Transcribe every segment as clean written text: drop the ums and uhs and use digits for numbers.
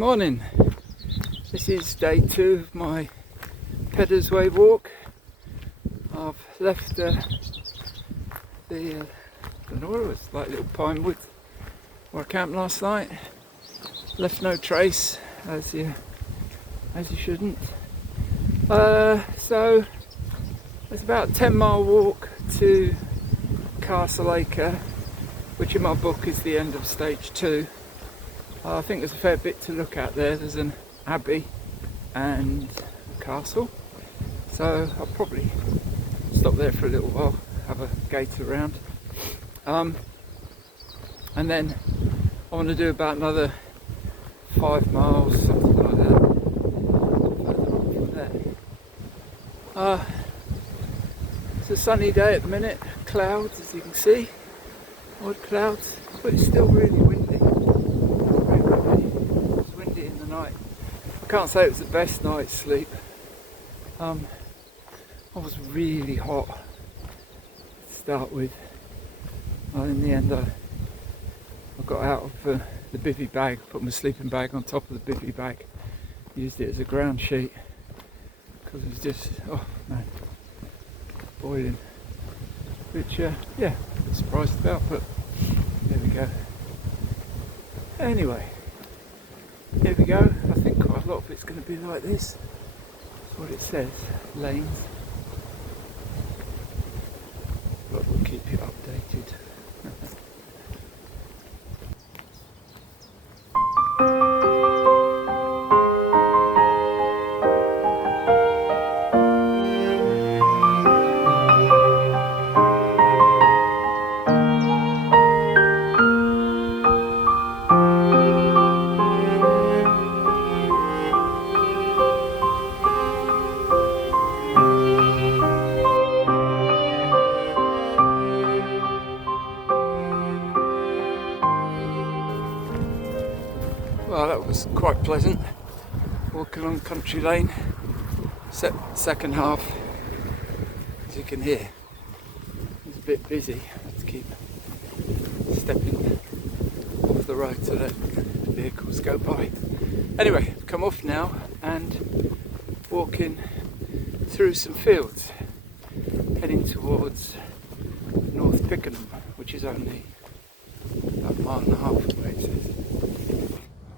Good morning. This is day 2 of my Peddars Way walk. I've left I don't know what it was, like little pine wood where I camped last night. Left no trace, as you shouldn't. So it's about a 10-mile walk to Castle Acre, which in my book is the end of stage 2. I think there's a fair bit to look at there. There's an abbey and a castle, so I'll probably stop there for a little while, have a gate around, and then I want to do about another 5 miles, something like that, further on from there. It's a sunny day at the minute, clouds as you can see, odd clouds, but it's still really windy. In the night. I can't say it was the best night's sleep. I was really hot to start with. In the end I got out of the bivvy bag, put my sleeping bag on top of the bivvy bag, used it as a ground sheet because it was just, oh man, boiling, which yeah, I was surprised about, but there we go. Anyway, here we go. I think quite a lot of it's going to be like this. That's what it says, lanes. But we'll keep you updated. Well, that was quite pleasant, walking along country lane, second half, as you can hear, it's a bit busy. I have to keep stepping off the road to let vehicles go by. Anyway, I've come off now and walking through some fields, heading towards North Pickenham, which is only about a mile and a half away, it says.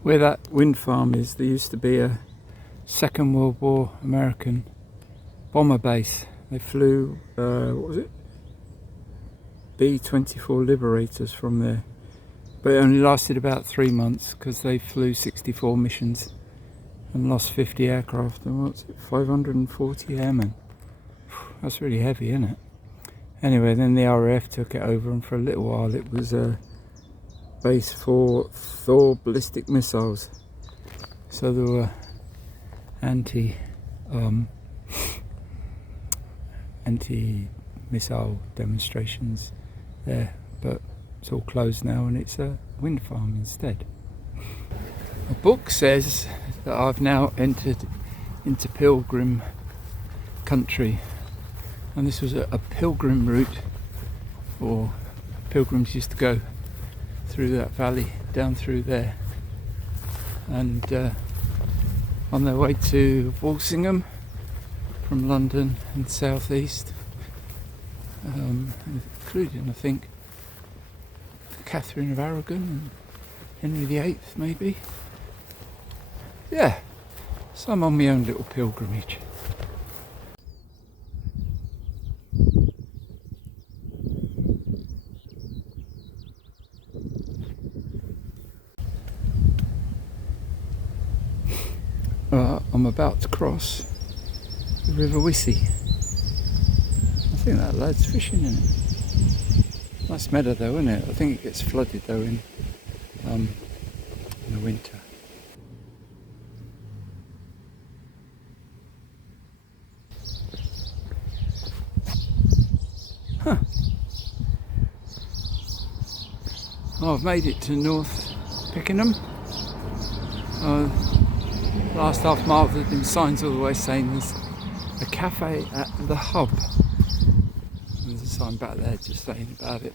Where that wind farm is, there used to be a Second World War American bomber base. They flew, what was it? B-24 Liberators from there. But it only lasted about 3 months because they flew 64 missions and lost 50 aircraft and what's it, 540 airmen. That's really heavy, isn't it? Anyway, then the RAF took it over, and for a little while it was a base for Thor ballistic missiles. So there were anti-missile demonstrations there, but it's all closed now and it's a wind farm instead. The book says that I've now entered into pilgrim country, and this was a pilgrim route, or pilgrims used to go through that valley, down through there, and on their way to Walsingham from London and south east, including I think Catherine of Aragon and Henry VIII maybe. Yeah, so I'm on my own little pilgrimage. I'm about to cross the River Wissey. I think that lad's fishing in it. Nice meadow though, isn't it? I think it gets flooded though in the winter. Huh. Oh, I've made it to North Pickenham. Last half mile there's been signs all the way saying there's a cafe at the hub. There's a sign back there just saying about it.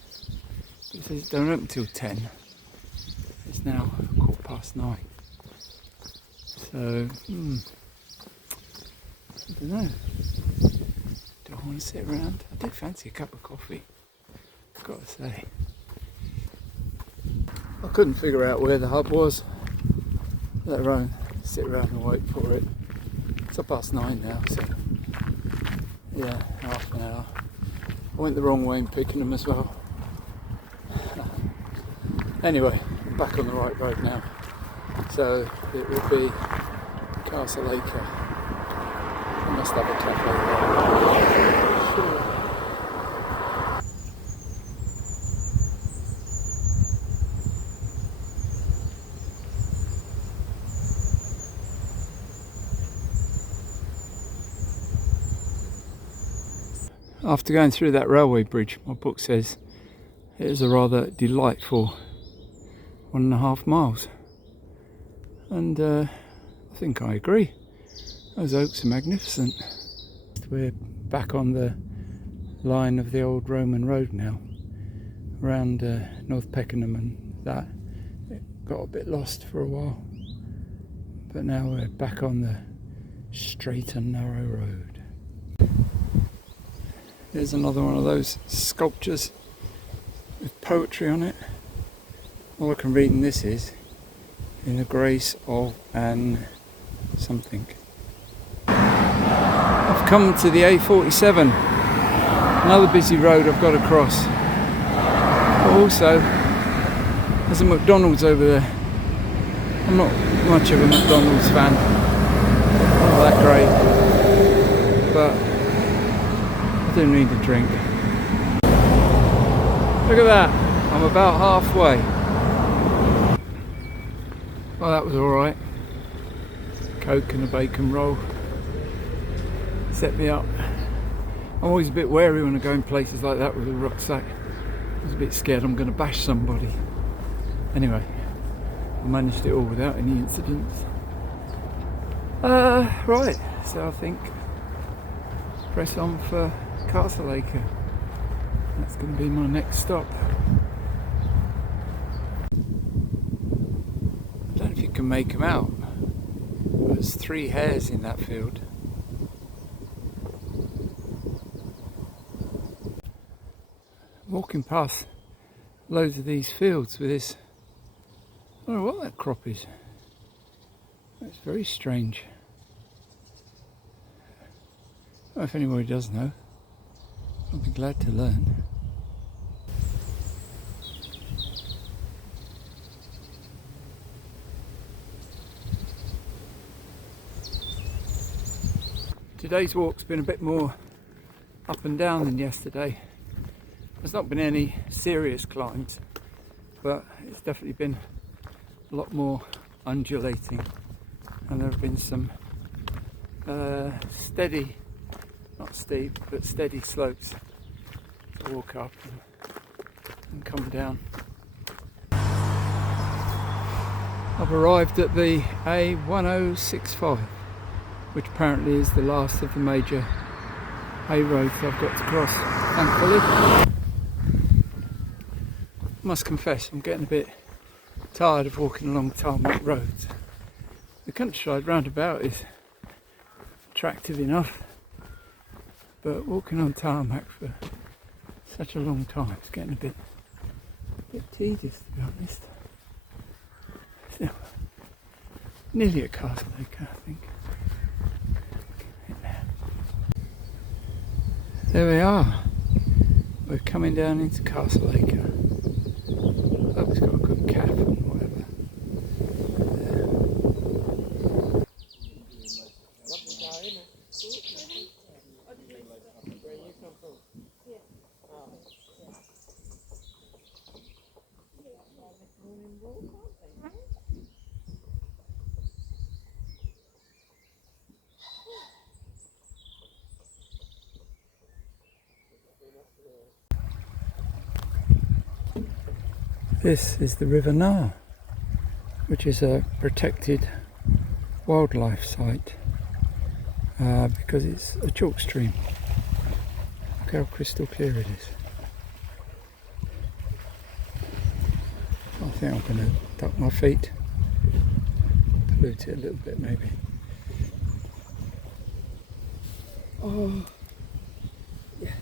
But it says it don't open till 10. It's now 9:15. So, I don't know. Do I want to sit around? I do fancy a cup of coffee, I've got to say. I couldn't figure out where the hub was, let alone sit around and wait for it. It's 9:30 now, so yeah, half an hour. I went the wrong way in picking them as well. Anyway, I'm back on the right road now. So it will be Castle Acre. I must have a cafe there. Sure. After going through that railway bridge, my book says it is a rather delightful 1.5 miles. And I think I agree. Those oaks are magnificent. We're back on the line of the old Roman road now, around North Peckenham and that. It got a bit lost for a while, but now we're back on the straight and narrow road. Here's another one of those sculptures with poetry on it. All I can read in this is, in the grace of an something. I've come to the A47, another busy road I've got to cross. But also, there's a McDonald's over there. I'm not much of a McDonald's fan, not that great, but I do need a drink. Look at that, I'm about halfway. Well, that was alright. Coke and a bacon roll set me up. I'm always a bit wary when I go in places like that with a rucksack. I was a bit scared I'm going to bash somebody. Anyway, I managed it all without any incidents. Right, so I think press on for Castle Acre. That's going to be my next stop. I don't know if you can make them out. There's 3 hares in that field. Walking past loads of these fields with this, I don't know what that crop is. That's very strange. I don't know if anybody does know. I'll be glad to learn. Today's walk's been a bit more up and down than yesterday. There's not been any serious climbs, but it's definitely been a lot more undulating, and there have been some steady, not steep, but steady slopes to walk up and come down. I've arrived at the A1065, which apparently is the last of the major hay roads I've got to cross, thankfully. I must confess, I'm getting a bit tired of walking along tarmac roads. The countryside roundabout is attractive enough, but walking on tarmac for such a long time, it's getting a bit tedious, to be honest. Still, nearly at Castle Acre, I think. There we are. We're coming down into Castle Acre. I hope it's got a good cap and whatever. This is the River Nar, which is a protected wildlife site because it's a chalk stream. Look how crystal clear it is. I think I'm going to duck my feet. Put reboot it a little bit maybe. Oh, yes.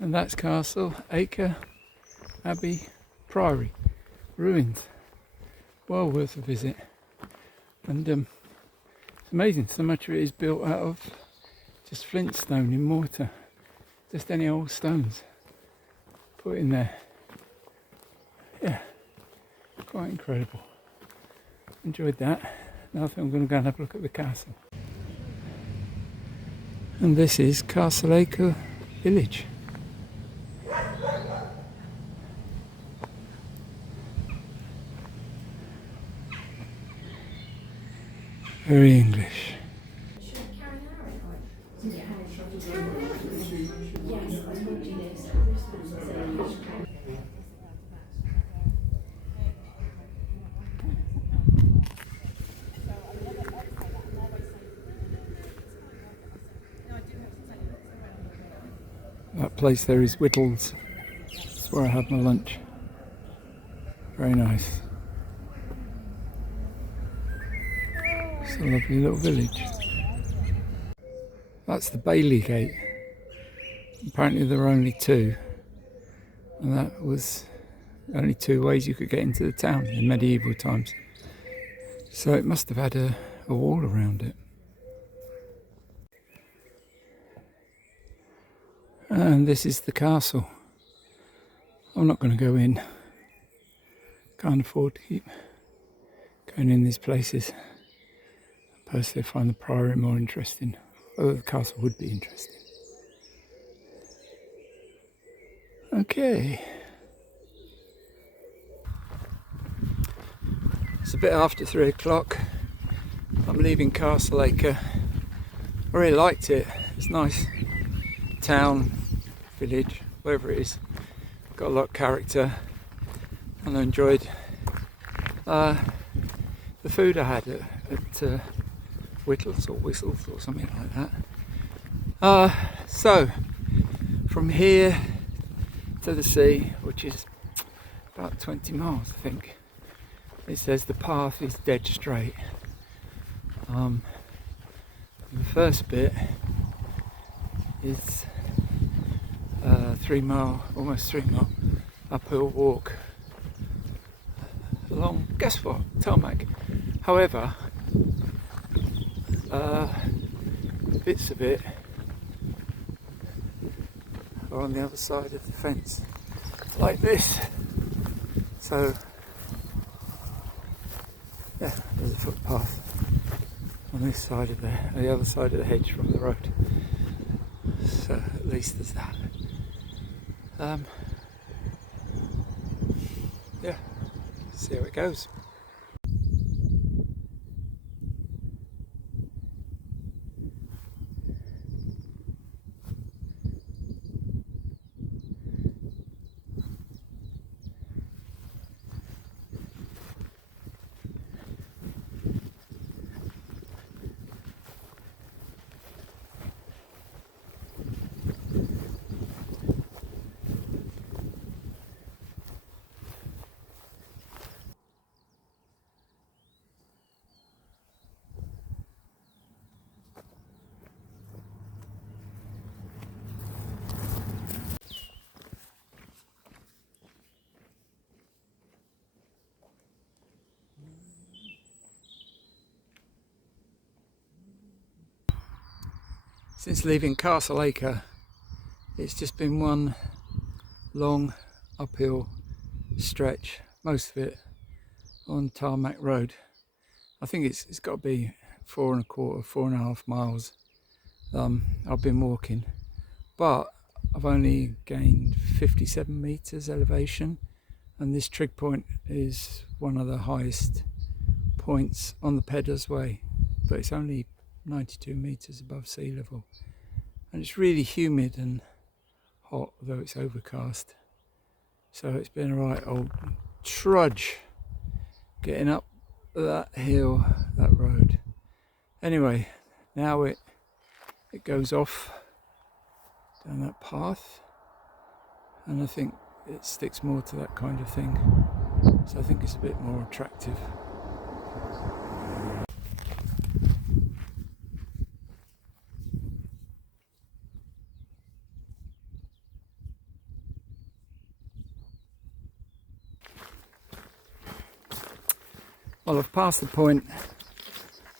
And that's Castle Acre, Abbey, Priory, ruins. Well worth a visit. And it's amazing, so much of it is built out of just flintstone in mortar. Just any old stones put in there. Yeah, quite incredible. Enjoyed that. Now I think I'm going to go and have a look at the castle. And this is Castle Acre village. Very English. That place there is Wittles. That's where I had my lunch. Very nice. It's a lovely little village. That's the Bailey Gate. Apparently there are only two, and that was only two ways you could get into the town in medieval times. So it must have had a a wall around it. And this is the castle. I'm not going to go in. Can't afford to keep going in these places. Personally, I find the Priory more interesting. Although the castle would be interesting. Okay. It's a bit after 3 o'clock. I'm leaving Castle Acre. I really liked it. It's nice. Town, village, wherever it is. Got a lot of character. And I enjoyed the food I had at Wittles or Whistles or something like that. So, from here to the sea, which is about 20 miles I think, it says the path is dead straight. The first bit is 3 mile, almost 3 mile uphill walk along, guess what, tarmac. However, bits of it are on the other side of the fence, like this. So, yeah, there's a footpath on this side of the other side of the hedge from the road. So at least there's that. Yeah, see how it goes. Since leaving Castle Acre, it's just been one long uphill stretch, most of it on tarmac road. I think it's got to be 4.25, 4.5 miles I've been walking, but I've only gained 57 meters elevation, and this trig point is one of the highest points on the Peddars Way, but it's only 92 meters above sea level, and it's really humid and hot, although it's overcast. So it's been a right old trudge getting up that hill, that road. Anyway, now it goes off down that path, and I think it sticks more to that kind of thing, so I think it's a bit more attractive. Well, I've passed the point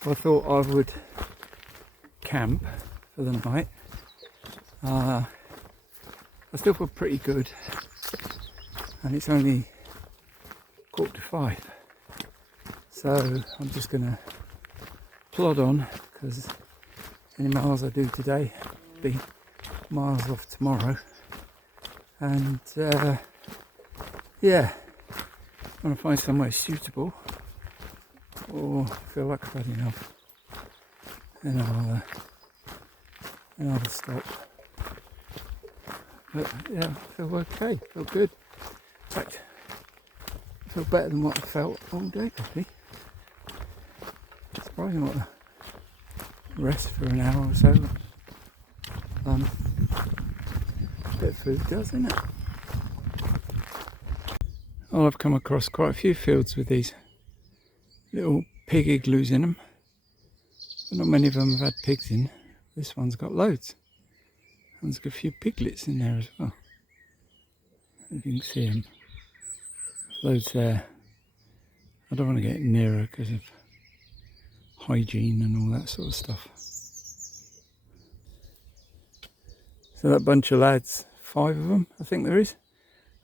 I thought I would camp for the night. I still feel pretty good, and it's only 4:45, so I'm just gonna plod on, because any miles I do today will be miles off tomorrow. And yeah, I'm gonna find somewhere suitable, or feel like I've had enough, and I'll stop. But yeah, I feel okay, feel good. In fact, I feel better than what I felt all day probably. Surprising what the rest for an hour or so, a bit of food does, isn't it? Well, I've come across quite a few fields with these little pig igloos in them, but not many of them have had pigs in. This one's got loads, and there's got a few piglets in there as well. If you can see them, loads there. I don't want to get nearer because of hygiene and all that sort of stuff. So that bunch of lads, 5 of them I think there is,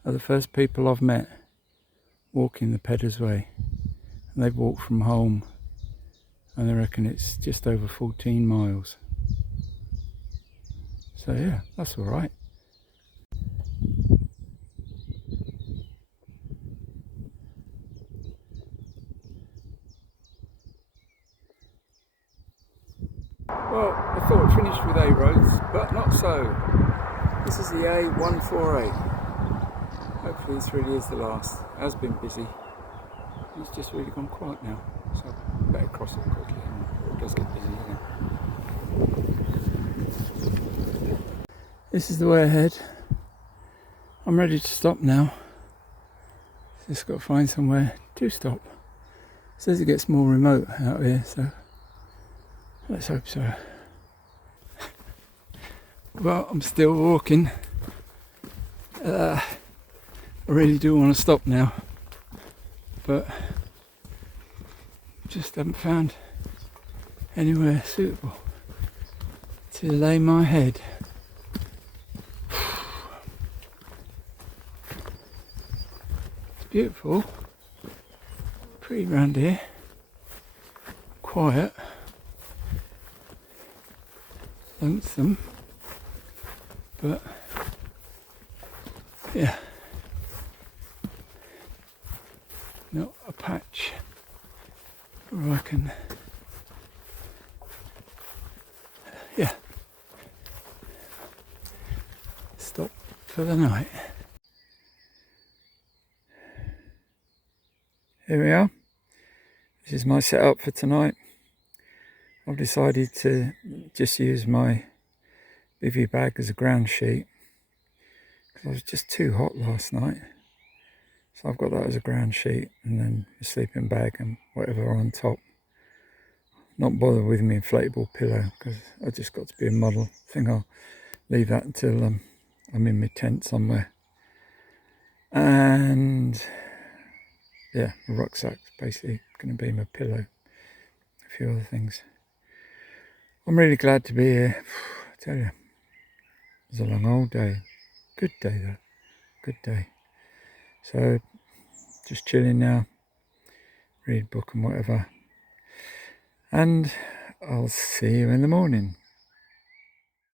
are the first people I've met walking the Peddars Way. And they've walked from home, and I reckon it's just over 14 miles. So yeah, that's alright. Well, I thought I'd finished with A roads, but not so. This is the A148. Hopefully this really is the last. It has been busy. It's just really gone quiet now, so I better cross it quickly, or it does get busy again. This is the way ahead. I'm ready to stop now. Just got to find somewhere to stop. It says it gets more remote out here, so let's hope so. Well, I'm still walking. I really do want to stop now, but just haven't found anywhere suitable to lay my head. It's beautiful, pretty round here, quiet, lonesome, but yeah, not a patch where I can, yeah, stop for the night. Here we are. This is my setup for tonight. I've decided to just use my bivvy bag as a ground sheet because I was just too hot last night. So I've got that as a ground sheet, and then a sleeping bag and whatever on top. Not bother with my inflatable pillow because I just got to be a model. I think I'll leave that until I'm in my tent somewhere. And yeah, the rucksack's basically going to be my pillow. A few other things. I'm really glad to be here. I tell you, it was a long old day. Good day though. Good day. So just chilling now. Read book and whatever. And I'll see you in the morning.